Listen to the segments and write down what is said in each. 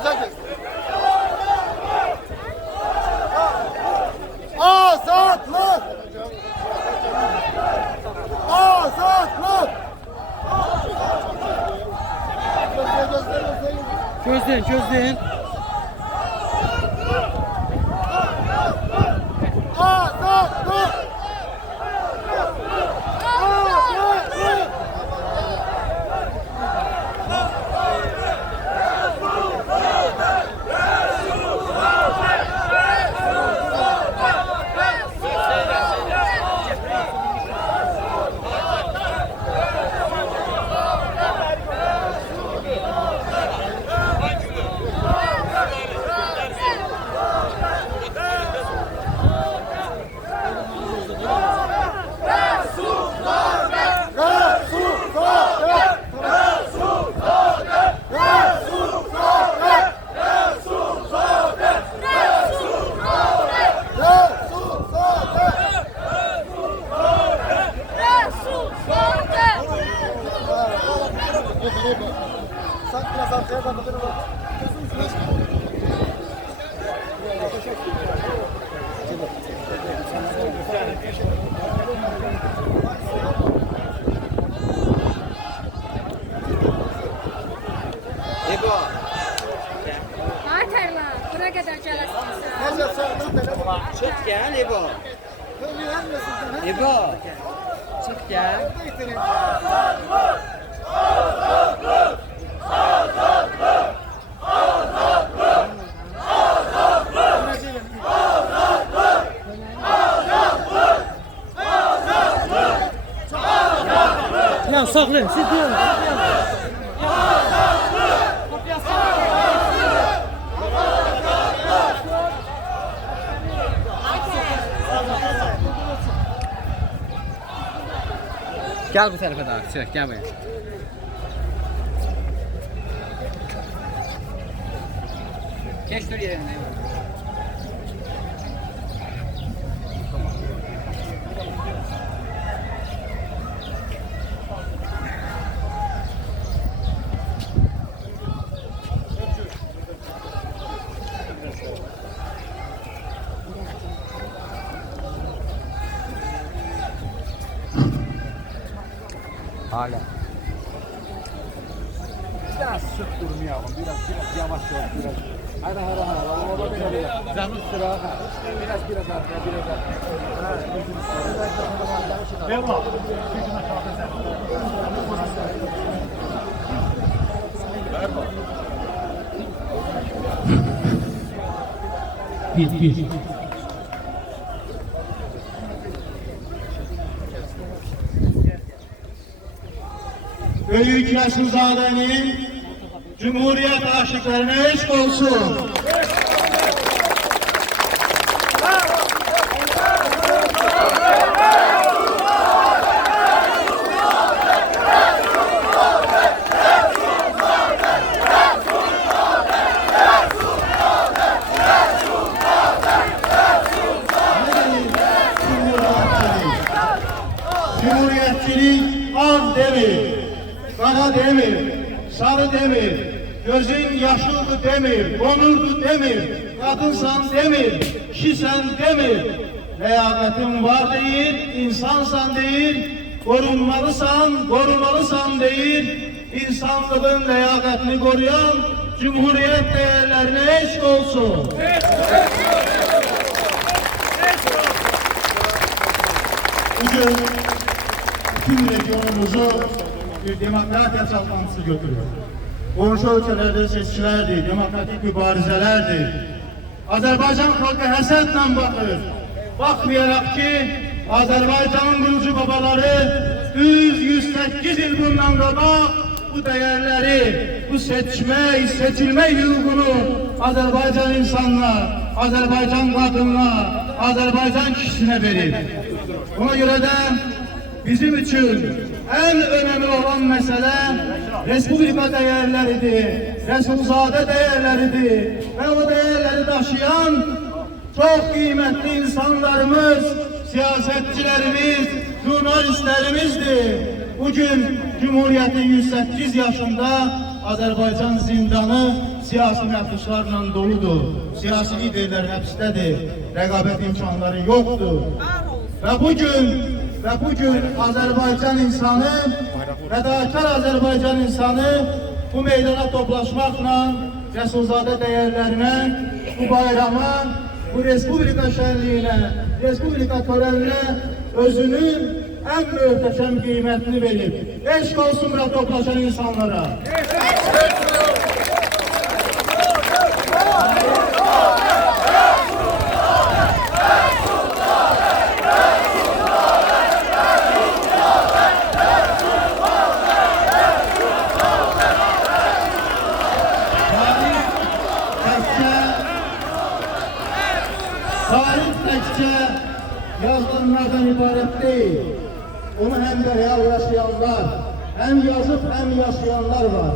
güzel göster. Azatlık! Azatlık! Gözleyin, gözleyin. Azatlık! Sak biraz arkaya da bakın. Ebo. Materla, buraya kadar çalışmışsın. Necə sağdan Çık gel Ebo. belə. Ebo. Çık gel. Ya saklayın, siz diyorsunuz. Gel bu tarafa da çık, gel buraya. Geç dur yerine. Hala. Biraz sık durmayalım. Biraz yavaş ol. Biraz. Hadi hadi hadi. Orada böyle. Canı sıra. Biraz arkaya, biraz arkaya. Devam. Bir. Büyük Resulzade'nin Cumhuriyet aşıklarına eşk olsun. Cumhuriyetçilik az demir, kara demir, sarı demir, gözün yaşıldı demir, konurdu demir, kadınsan demir, kişisen demir. Leyaketin var değil, insansan değil, korunmalısan, korumalısan değil, insanlığın leyaketini koruyan Cumhuriyet değerlerine eşk olsun. Bugün bütün regionumuzu bir demokratiya çalkantısı götürüyor. Komşu ölkəlerde seçkilerdi, demokratik mübarizelerdi. Azerbaycan halkı həsədlə bakır. Bakmayarak ki, Azerbaycan'ın kurucu babaları 108 yıl bundan qabaq bu değerleri, bu seçilme hüququnu Azerbaycan insanına, Azerbaycan kadınına, Azerbaycan kişisine verir. Buna göre de bizim için en önemli olan mesele Respublika değerleridir, Resulzade değerleridir ve o değerleri taşıyan çok kıymetli insanlarımız, siyasetçilerimiz, jurnalistlerimizdir. Bugün Cumhuriyet'in 108 yaşında Azerbaycan zindanı siyasi məhbuslarla doludur. Siyasi liderlər həbsdədir. Rəqabət imkanları yoxdur. Və bugün Azərbaycan insanı, fədakar Azərbaycan insanı bu meydana toplaşmaqla Rəsulzadə dəyərlərinə, bu bayrama, bu Respublika şənliyinə, Respublika törəninə özünün ən möhtəşəm qiymətini verib. Eşq olsun bura toplaşan insanlara. Tarih təkcə yazılanlardan ibarət deyil. Onu həm də real yaşayanlar, həm yazıb, həm yaşayanlar var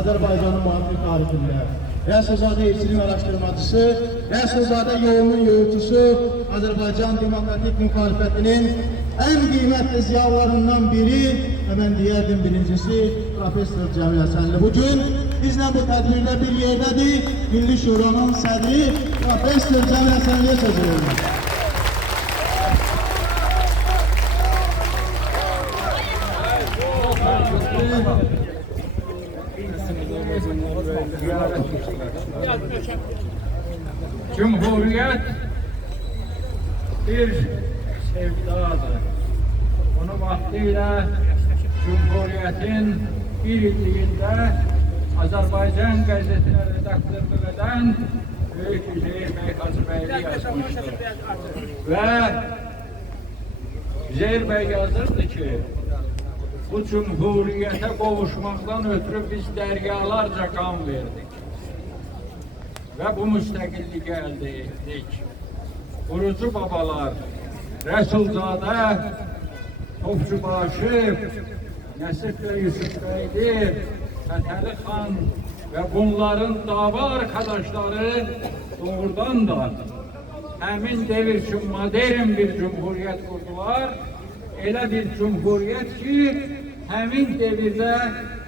Azərbaycanın mühafir tarixində. Rəsulzadə elçinin araşdırmacısı, Rəsulzadə yolunun yürütüsü, Azərbaycan demokratik müxalifətinin ən qiymətli ziyalarından biri, mən deyərdim birincisi, Profesör Cəmil Həsənli. Bugün bizlə bu tədbirdə bir yerdədir, Milli Şuranın sədri Profesör Cəmil Həsənliyə söz verirəm. Cumhuriyet bir sevdadır. Onu vaktiyle Cumhuriyet'in bir illiğinde Azerbaycan gazetine redaktörlük eden Büyük Üzeyir Bey Hacı Beyli yazmıştır. Ve Üzeyir Bey yazırdı ki, bu Cumhuriyete kavuşmaktan ötürü biz deryalarca kan verdik. Ve bu müstakilliği elde ettik. Kurucu babalar, Resulzade, Topçubaşı, Nesif ve Yusuf Beyli, Fetheli Han ve bunların dava arkadaşları doğrudan da hemin devir için modern bir cumhuriyet kurdular. Elə bir cumhuriyet ki, hemin devirde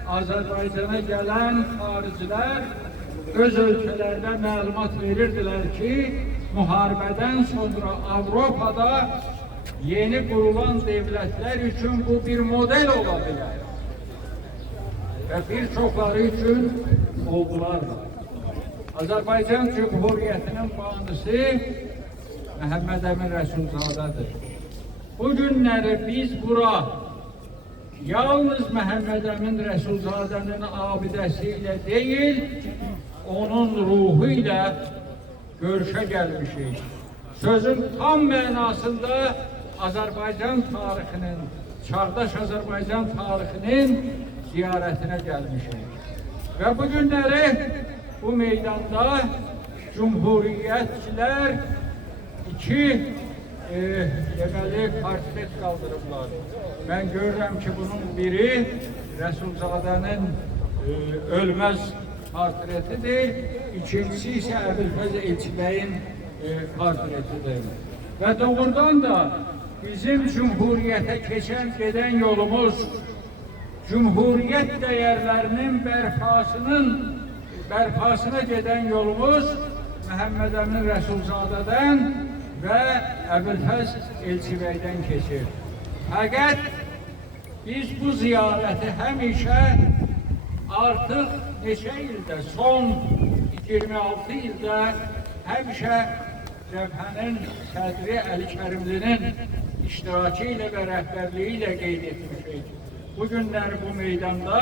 Azerbaycan'a gelen hariciler öz ölkələrdə məlumat verirdiler ki, muharebeden sonra Avrupa'da yeni kurulan devletler için bu bir model olabilir. Ve birçokları için oldular. Azerbaycan Cumhuriyeti'nin bağlısı Məhəmməd Əmin Rəsulzadədir. Bu günləri biz bura yalnız Məhəmməd Əmin Rəsulzadənin abidəsiyle değil, onun ruhu ile görüşe gelmişik. Sözün tam mənasında Azerbaycan tarixinin, çağdaş Azerbaycan tarixinin ziyaretine gelmişik. Ve bu günləri bu meydanda Cumhuriyetçiler iki deməli portret kaldırıblar. Ben görürüm ki bunun biri Rəsulzadənin ölmez portretidir. İkincisi ise Əbülfəz Elçibəyin portretidir. Ve doğrudan da bizim Cumhuriyete giden yolumuz, Cumhuriyet değerlerinin berfasına giden yolumuz Məhəmməd Əmin Rəsulzadədən ve Əbülfəz Elçibəydən keçir. Fakat biz bu ziyareti həmişə artık neçə ildə, son 26 ildə həmişə Cəbhənin sədri Əli Kərimlinin iştirakı ilə və rəhbərliyi ilə qeyd etmişik. Bugünlər bu meydanda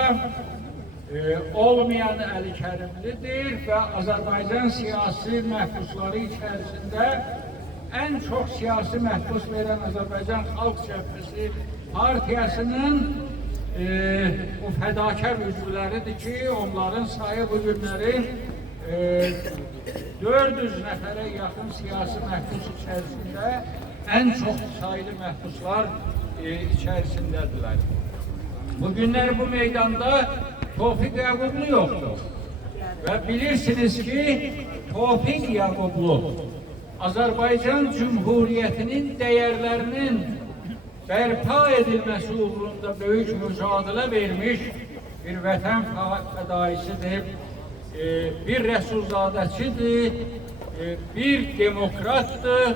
olmayan Əli Kərimlidir və Azərbaycan siyasi məhbusları içərisində ən çox siyasi məhbus verən Azərbaycan Xalq Cəbhəsi Partiyasının o fədakar üzvləridir ki, onların sayı bu günləri 400 nəfərə yaxın siyasi məhbus içərisində ən çox sayılı məhbuslar içərisindədirlər. Bugünlər bu meydanda Tofiq Yaqublu yoktur. Ve bilirsiniz ki Tofiq Yaqublu Azerbaycan Cumhuriyeti'nin değerlerinin berpa edilmesi uğrunda büyük mücadele vermiş bir vətən fədaisidir. bir Rəsulzadəçidir, bir demokratdır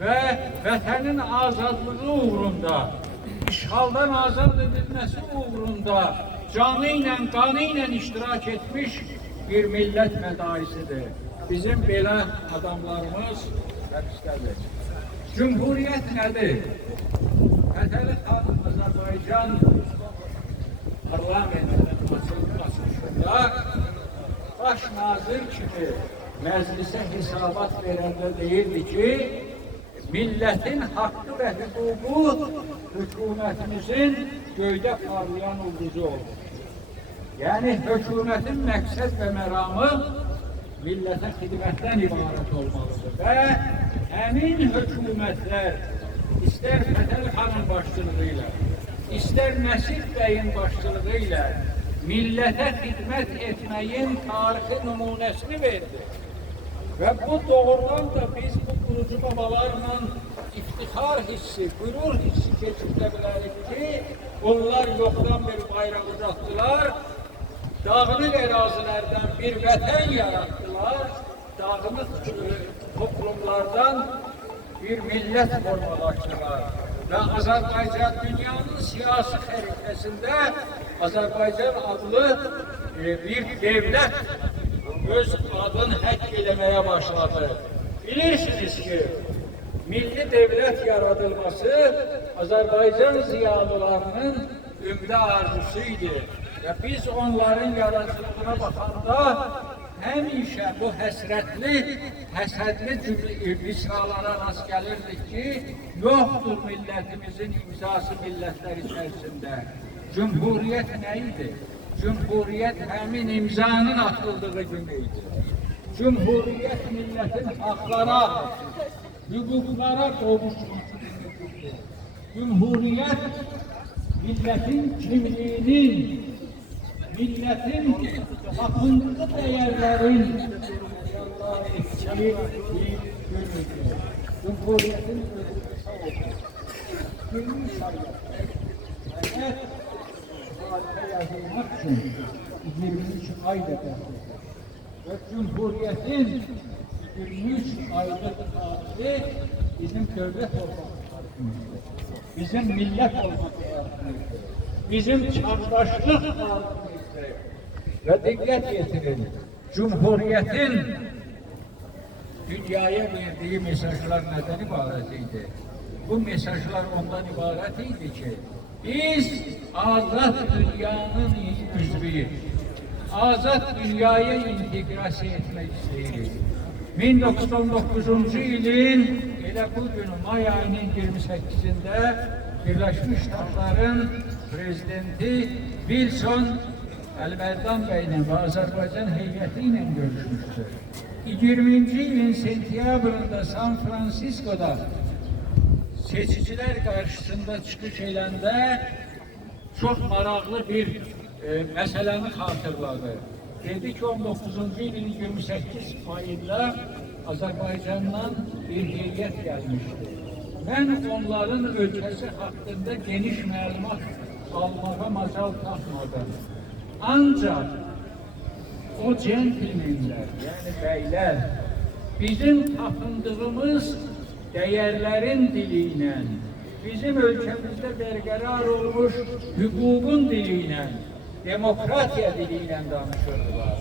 və vətənin azadlığı uğrunda, işğaldan azad edilməsi uğrunda canı ilə, qanı ilə iştirak etmiş bir millət mədaisidir. Bizim belə adamlarımız həbsdədir. Cumhuriyyət nədir? Fətəli xanım Azərbaycan parlamentinin açılışında baş nazir kimi məclisə hesabat verəndə deyirdi ki, milletin hakkı ve hukuku hükümetimizin göyde parlayan ulduzu olur. Yani hükümetin məqsəd ve meramı millete hizmetten ibaret olmalıdır. Ve emin hükümetler ister Fətəli xanın başçılığıyla, ister Nəsib bəyin başçılığıyla millete hizmet etmeyin tarihi numunesini verdi. Ve bu doğrudan da biz bu kurucu babalarla iftihar hissi, gurur hissi geçirtebiliriz ki onlar yoktan bir bayrak uzattılar, dağınık erazilerden bir vətən yarattılar, dağınık toplumlardan bir millet formalaştılar. Ve Azerbaycan dünyanın siyasi xəritəsində Azerbaycan adlı bir devlet öz adını həkk eləməyə başladı. Bilirsiniz ki, milli devlet yaradılması Azerbaycan ziyalılarının ümdə arzusuydu. Ve biz onların yaratıcılığına bakanda həmişə bu həsrətli misralara rast gəlirdik ki, yoktur milletimizin imzası milletler içerisinde. Cumhuriyet neydi? Cumhuriyet həmin imzanın atıldığı günüydü. Cumhuriyet milletin haklara, hukuklara kavuşmasıdır. Cumhuriyet milletin kimliğinin, milletin tapındığı değerlerin ettiği bir günüdür. Cumhuriyetin günlük şartları. Tarihte yazılmak için 23 ay bekledik. Ve Cumhuriyet'in 23 aylık tarihi bizim devlet olmak tarihimizdir. Bizim millet olmak tarihimizdir. Bizim çağdaşlık tarihimizdir. Ve dikkat getirin, Cumhuriyet'in dünyaya verdiği mesajlar neden ibaretiydi? Bu mesajlar ondan ibaretiydi ki, biz azad dünyanın üzvüyüz. Azad dünyaya integrasiya etmek isteyirik. 1919 ilin elə bu gün may ayının 28'inde Birleşmiş Ştatların prezidenti Wilson Əlbərdan bəylə və Azərbaycan heyəti ilə görüşmüşdür. 20. ilin sentyabrında San Francisco'da seçiciler karşısında çıkış eləndə çok maraqlı bir meseleni hatırladı. Dedi ki 19. ilin 28 ayında Azerbaycan'dan bir heyet gelmişti. Ben onların ülkesi hakkında geniş məlumat almağa macal tapmadım. Ancak o centilmenler, yani beyler, bizim tapındığımız değerlerin diliyle, bizim ülkemizde berqərar olmuş hukukun diliyle, demokratiya diliyle danışırdılar.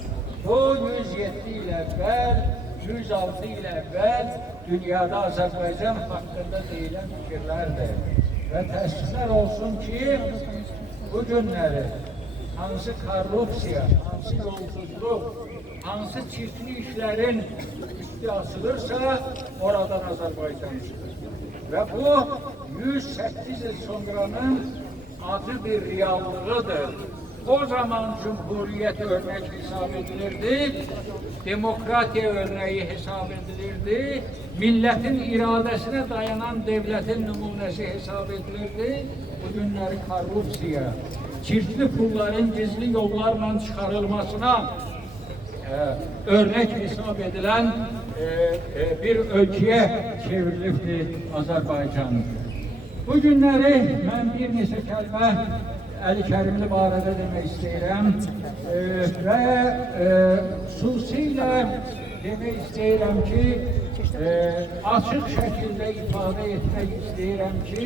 Bu 107 il evvel, 106 il evvel dünyada Azerbaycan hakkında deyilen fikirlerdir. Ve təəssüflər olsun ki, bu günləri hansı korrupsiya, hansı yolsuzluq, hansı çirkli işlerin üstü asılırsa oradan Azerbaycan çıkır. Ve bu 108 yıl sonranın acı bir reallığıdır. O zaman Cumhuriyet örnek hesap edilirdi, demokratiya örneği hesap edilirdi, milletin iradesine dayanan devletin numunesi hesap edilirdi. Bugünleri korrupsiya, çirkli pulların gizli yollarla çıkarılmasına örnek hesap edilen bir ülkeye çevrildi Azerbaycan. Bu günləri mən bir neçə kəlmə Əli Kərimli barədə demək istəyirəm və xüsusilə demək istəyirəm ki, açıq şəkildə ifadə etmək istəyirəm ki,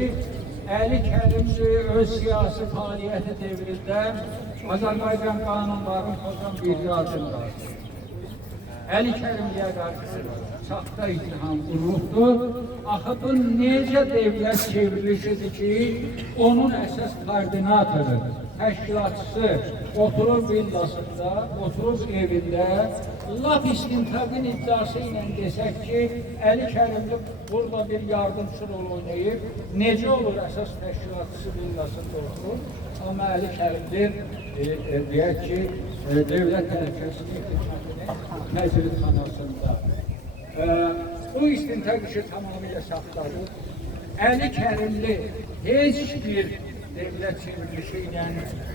Əli Kərimli öz siyasi fəaliyyəti devrində Azərbaycan qanunlarını pozan bir yazımdır. Əli Kərimliyə qarşı saxta ittiham qurulubdur. Axı bu necə dövlət çevrilişidir ki, onun əsas koordinatoru, təşkilatçısı oturur villasında, oturur evində, laf istintaqın iddiası ilə desək ki, Əli Kərimli burada bir yardımcı rol oynayıb, necə olur əsas təşkilatçısı villasında oturur, amma Əli Kərimli deyək ki, dövlət təhlükəsizlik Məclisxanasında. Bu istintaq işi tamamilə saxtadır. Əli Kərimli heç bir dövlət çevrilişi ilə,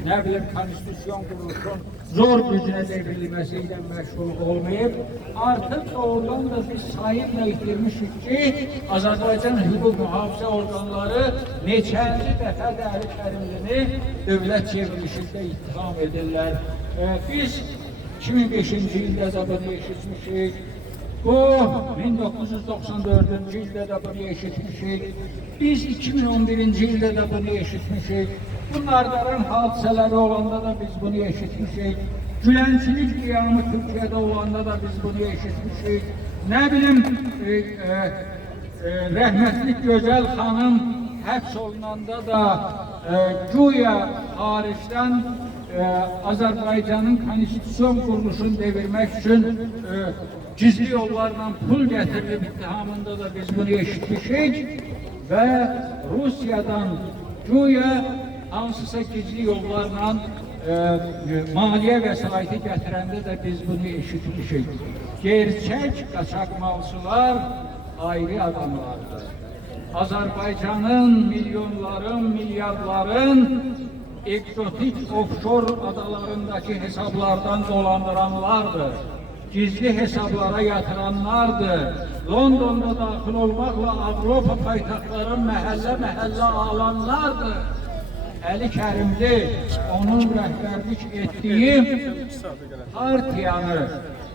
nə bilim, konstitusyon quruluşun zor gücünə devrilməsi ilə məşğul olmayıb. Artıq doğrudan da biz sayıqla itirmişik ki, Azərbaycan hüquq mühafizə orqanları neçənci dəfə də Əli Kərimlini dövlət çevrilişində ittiham edirlər. Biz 2005-ci ildə də bunu eşitmişik. Bu 1994-cü ildə də bunu eşitmişik. Biz 2011-ci ildə də bunu eşitmişik. Bunlardan hadisələri olanda da biz bunu eşitmişik. Gülənçilik qiyamı Türkiyədə olanda da biz bunu eşitmişik. Nə bilim, rəhmətlik Gözəl xanım həbs olunanda da güya xaricdən Azərbaycanın konstitusyon quruluşunu devirmək üçün gizli yollarla pul gətirilib ittihamında da biz bunu eşitmişik və Rusiyadan güya hansısa gizli yollarla maliyyə vəsaiti gətirəndə də biz bunu eşitmişik. Gerçək qaçaqmalçılar ayrı adamlardır. Azərbaycanın milyonların, milyardların egzotik offshor adalarındaki hesablardan dolandıranlardır. Gizli hesablara yatıranlardır. London'da daxil olmaqla Avropa paytaxtların məhəllə alanlardır. Əli Kərimli onun rəhbərlik etdiyi partiyanı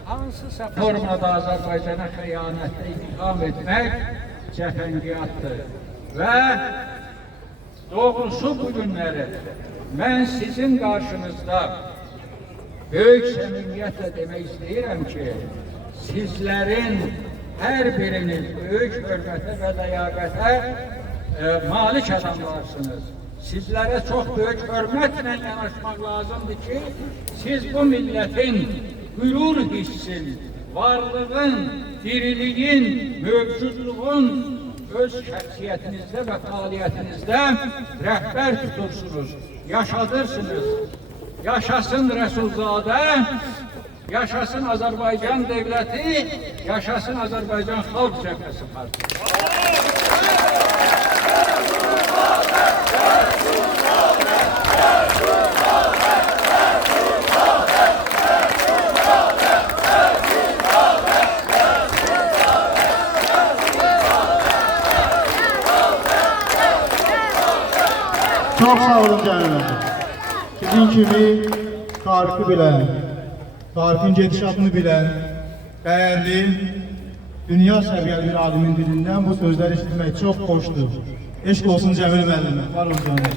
hansısa formada Azərbaycana xəyanətlə ittiham etmək cəfəngiyatdır. Və doğrusu bu günləri mən sizin qarşınızda böyük səmimiyyətlə demək istəyirəm ki, sizlərin hər biriniz böyük hörmətə və ləyaqətə malik adamlarsınız. Sizlərə çox böyük hörmətlə yanaşmaq lazımdır ki, siz bu millətin qürur hissin, varlığın, diriliyin, mövcudluğun öz şəxsiyyətinizdə və fəaliyyətinizdə rəhbər tutursunuz, yaşadırsınız. Yaşasın Rəsulzadə, yaşasın Azərbaycan devləti, yaşasın Azərbaycan Xalq Cəbhəsi partiyası. Çok sağ olun canım. Sizin kimi tarixi bilən, tarixin gedişatını bilən, dəyərli, dünya səviyyəli bir alimin dilindən bu sözləri işitmək çox xoşdur. Eşq olsun Cəmil müəllimə. Var olun canım.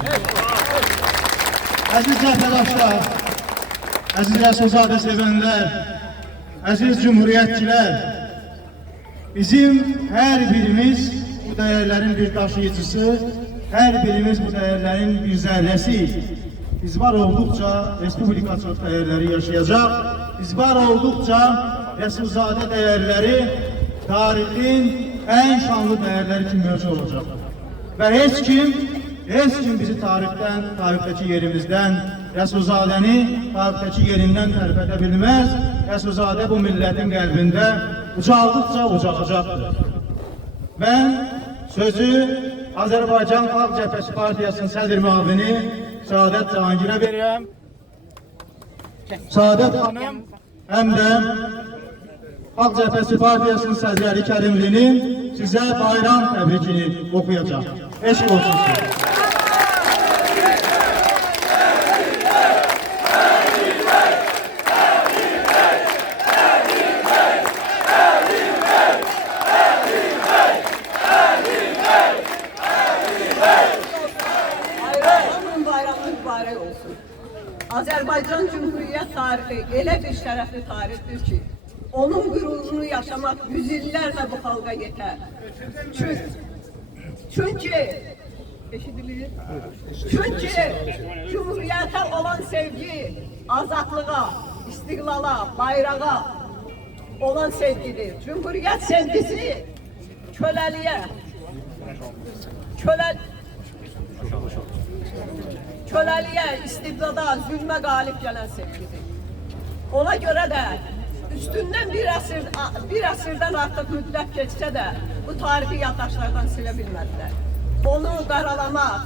Əziz cəbhədaşlar, əziz Rəsulzadə sevənlər, əziz cumhuriyyətçilər, bizim hər birimiz bu dəyərlərin bir daşıyıcısı, hər birimiz bu dəyərlərin bir zərrəsiyik. Biz var olduqca Respublikaçılıq dəyərləri yaşayacaq, biz var olduqca Rəsulzadə dəyərləri tarixin ən şanlı dəyərləri kimi mövcud olacaq. Və heç kim bizi tarixdəki yerimizdən, Rəsulzadəni tarixdəki yerindən tərpədə bilməz. Rəsulzadə bu millətin qəlbində ucaldıqca ucalacaqdır. Mən sözü Azərbaycan Xalq Cəbhəsi Partiyasının sədr müavini Səadət Cahangirə verirəm. Səadət xanım həm də Xalq Cəbhəsi Partiyasının sədri Əli Kərimlinin sizə bayram təbrikini oxuyacaq. Eşk olsun size. Bayramın bayramı mübarək olsun. Azərbaycan Cümhuriyyət tarixi elə bir şərəfli tarixdir ki, onun qürurunu yaşamaq yüzillərlə bu xalqa yetər. Çünki Cümhuriyyətə olan sevgi, azadlığa, istiqlala, bayrağa olan sevgidir. Cümhuriyyət sevgisi köləliyə, istibdada, zülmə qalib gələn sevgidir. Ona görə də üstündən bir əsrdən artıq müddət keçsə də bu tarixi yaddaşlardan silə bilmədilər. Onu qaralamaq,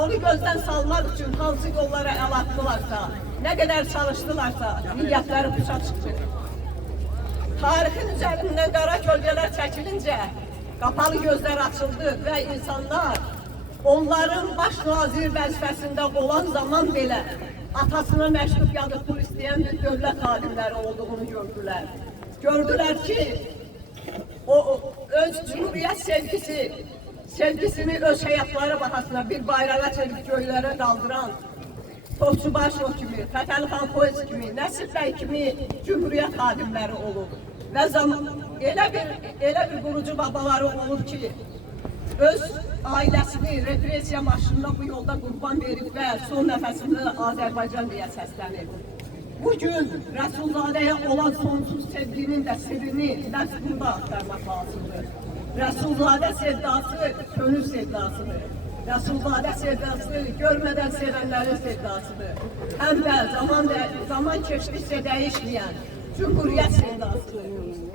onu gözdən salmaq üçün hansı yollara əl atdılarsa, nə qədər çalışdılarsa, niyyətləri başa çıxdı. Tarixin üzərindən qara gölgələr çəkilincə qapalı gözlər açıldı və insanlar onların baş nazir vəzifəsində olan zaman belə atasına məktub yazıb pul istəyən bir dövlət xadimləri olduğunu gördülər. Gördülər ki, o öz cümhuriyyət sevgisini öz həyatları bahasına bir bayrağa çəkib göylərə qaldıran Topçubaş o kimi, Fətəli xan Poez kimi, Nəsib bəy kimi cümhuriyyət xadimləri olub. Və elə bir qurucu babaları olub ki, öz ailəsini represiya maşınına bu yolda qurban verib və son nəfəsində Azərbaycan deyə səslənir. Bugün Rəsulzadəyə olan sonsuz sevginin də sirrini məhz burada axtarmaq lazımdır. Rəsulzadə sevdası könül sevdasıdır. Rəsulzadə sevdası görmədən sevənlərin sevdasıdır. Həm də zaman keçdikcə dəyişməyən Cümhuriyyət sevdasıdır.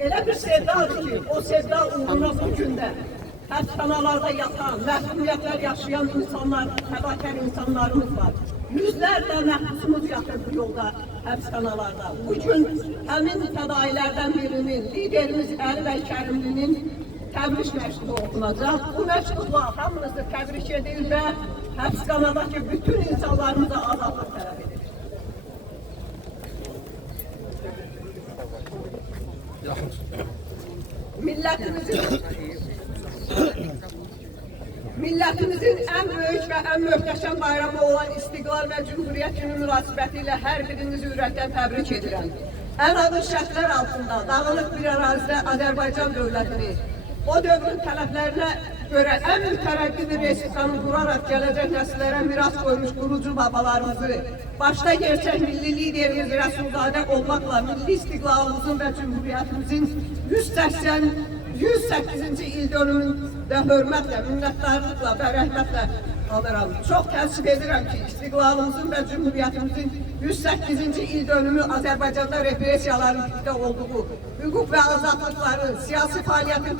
Elə bir sevdadır ki, o sevda uğruna bugün də həbsxanalarda yatan, məhrumiyyətlər yaşayan insanlar, fədakar insanlarımız var. Yüzlərlə məhbusumuz yatır bu yolda, həbsxanalarda. Bugün həmin fədailərdən birinin, liderimiz Əli bəy Kərimlinin təbrik məktubu oxunacaq. Bu məktubla hamınızı təbrik edir və həbsxanadakı bütün insanlarımıza azadlıq tələb edir. Millətimizin ən böyük və ən möhtəşəm bayramı olan İstiqlal və Cümhuriyyət günü münasibəti ilə hər birinizi ürəkdən təbrik edirəm. Ən ağır şərtlər altında dağılıq bir ərazidə Azərbaycan dövlətini, o dövrün tələblərinə görə ən mütərəqqi bir respublikanı quraraq gələcək nəsillərə miras qoymuş qurucu babalarımızı, başda gerçək milli liderimiz Rəsulzadə olmaqla milli istiqlalımızın və Cümhuriyyətimizin 108-ci il dönümündə hörmətlə, minnətdarlıqla və rəhmətlə alıram. Çox təəssüf edirəm ki, istiqlalımızın və Cümhuriyyətimizin 108-ci il dönümü Azərbaycanda represiyaların bitdə olduğu, hüquq və azadlıqların, siyasi fəaliyyətin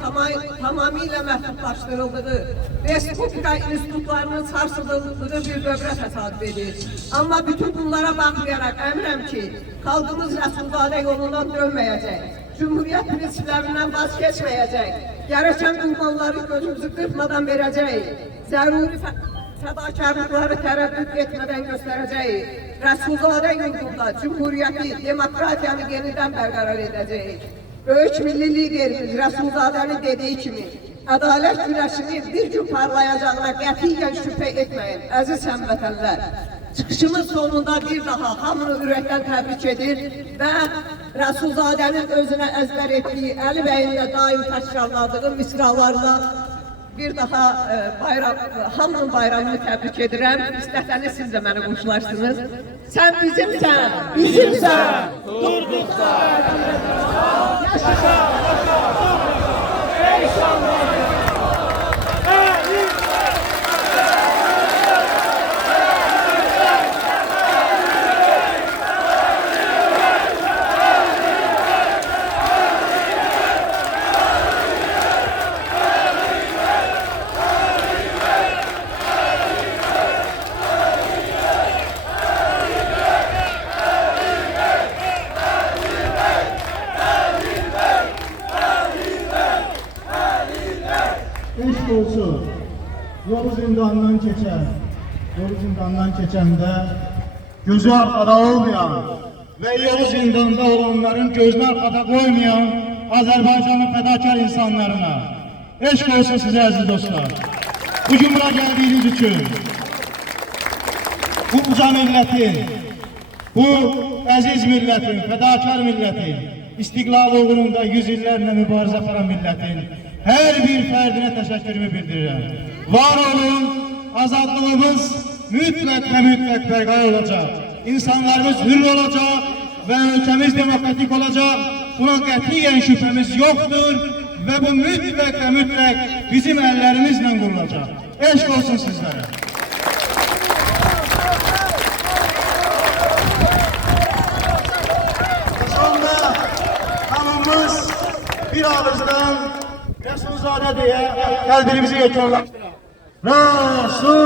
tamamilə məhdudlaşdırıldığı, respublika institutlarının sarsıdıldığı bir dövrə təsadüf edir. Amma bütün bunlara baxmayaraq əminəm ki, xalqımız Rəsulzadə yolundan dönməyəcək. Cümhuriyyət prinsiplərindən vaz keçməyəcək, gərəkən ünvanları gözümüzü qırpmadan verəcək, zəruri fədakarlıqları tərəddüd etmədən göstərəcək, Rəsulzadə yolunda Cümhuriyyəti, demokratiyanı yenidən bərqərar edəcək. Böyük milli liderimiz Rəsulzadənin dediyi kimi, ədalət güləşini bir gün parlayacağına qətiyyən şübhə etməyin, əziz həmvətənlər. Çıxışımız sonunda bir daha hamını ürəkdən təbrik edir və Rəsulzadənin özünə əzbər etdiyi, Əli bəyin də daim təkrarladığı misralarla bir daha hamının bayramını təbrik edirəm. İstəsəniz siz də məni qoşularsınız. Sən bizimsən, bizimsən, durduqsa, yaşa, eşk olsun. yolu zindandan keçəndə gözü arkada olmayan ve yolu zindanda olanların gözünü arkada koymayan Azerbaycan'ın fedakar insanlarına eşk olsun size aziz dostlar. Bugün buraya geldiğiniz için bu uca milletin, bu aziz milletin, fedakar milletin, istiqlal uğrunda yüzyıllarla mübarizə aparan milletin her bir ferdine teşekkürümü bildirirəm. Var olun, azadlığımız mütlak ve mütlak bərqərar olacak. İnsanlarımız hür olacak ve ülkemiz demokratik olacak. Buna qətiyyən şüphemiz yoktur ve bu mütlak ve mütlak bizim ellerimizle kurulacak. Eşk olsun sizlere. Sonunda hamımız bir ağızdan Resulzade diye kalbimizi geçiyorlar. Resulzade!